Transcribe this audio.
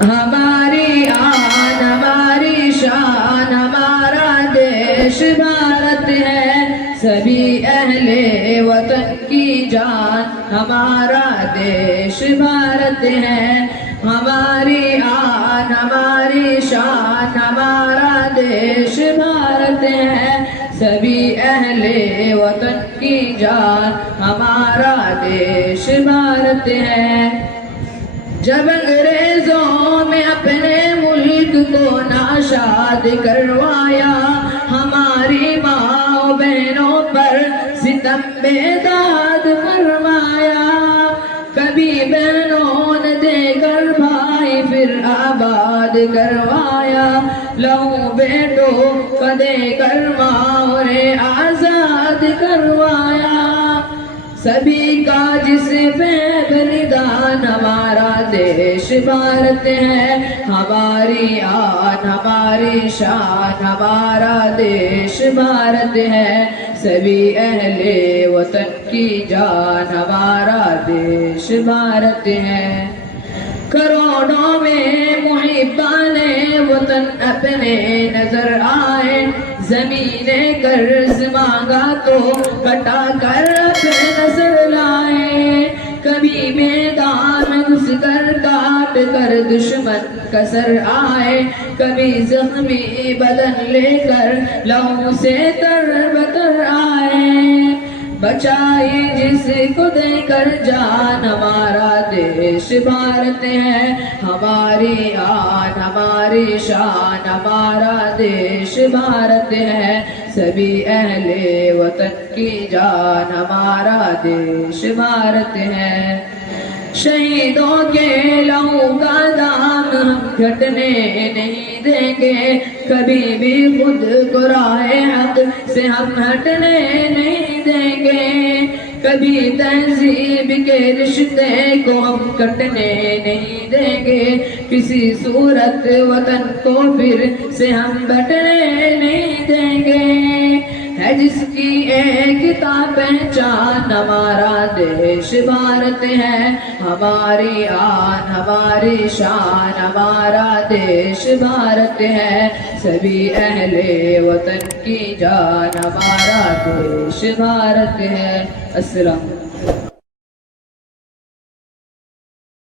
ہماری آن ہماری شان ہمارا دیش بھارت ہے، سبھی اہل وطن کی جان ہمارا دیش بھارت ہے۔ ہماری آن ہماری شان ہمارا دیش بھارت ہے، سبھی اہل وطن کی جان ہمارا دیش بھارت ہے۔ جب انگریزوں میں اپنے ملک کو ناشاد کروایا، ہماری ماں بہنوں پر ستم بیداد فرمایا، کبھی بہنوں نے دے کر بھائی پھر آباد کروایا، لہو بیٹوں کا دے کر ماں نے آزاد کروایا، سبھی کا جس پہ بلیدان ہمارا دیش بھارت ہے۔ ہماری آن ہماری شان ہمارا دیش بھارت ہے، سبھی اہل وطن کی جان ہمارا دیش بھارت ہے۔ کروڑوں میں محبان وطن اپنے نظر آئے، زمین قرض مانگا تو کٹا کر اپنے نظر لائے، کبھی میدان میں گھس کر کاٹ کر دشمن کا سر آئے، کبھی زخمی بدن لے کر لہو سے تر بتر آئے، بچائی جس کو دے کر جان ہمارا دیش بھارت ہے۔ ہماری آن ہماری شان ہمارا دیش بھارت ہے، سبھی اہل وطن کی جان ہمارا دیش بھارت ہے۔ شہیدوں کے لہو کا دام ہم گھٹنے نہیں دیں گے، کبھی بھی خود کو راہ حق سے ہم ہٹنے نہیں دیں گے، کبھی تہذیب کے رشتے کو ہم کٹنے نہیں دیں گے، کسی صورت وطن کو پھر سے ہم بٹنے نہیں دیں گے، ہے جس کی ایک تا پہچان ہمارا دیش بھارت ہے۔ ہماری آن ہماری شان ہمارا دیش بھارت ہے، سبھی اہل وطن کی جان ہمارا دیش بھارت ہے۔ السلام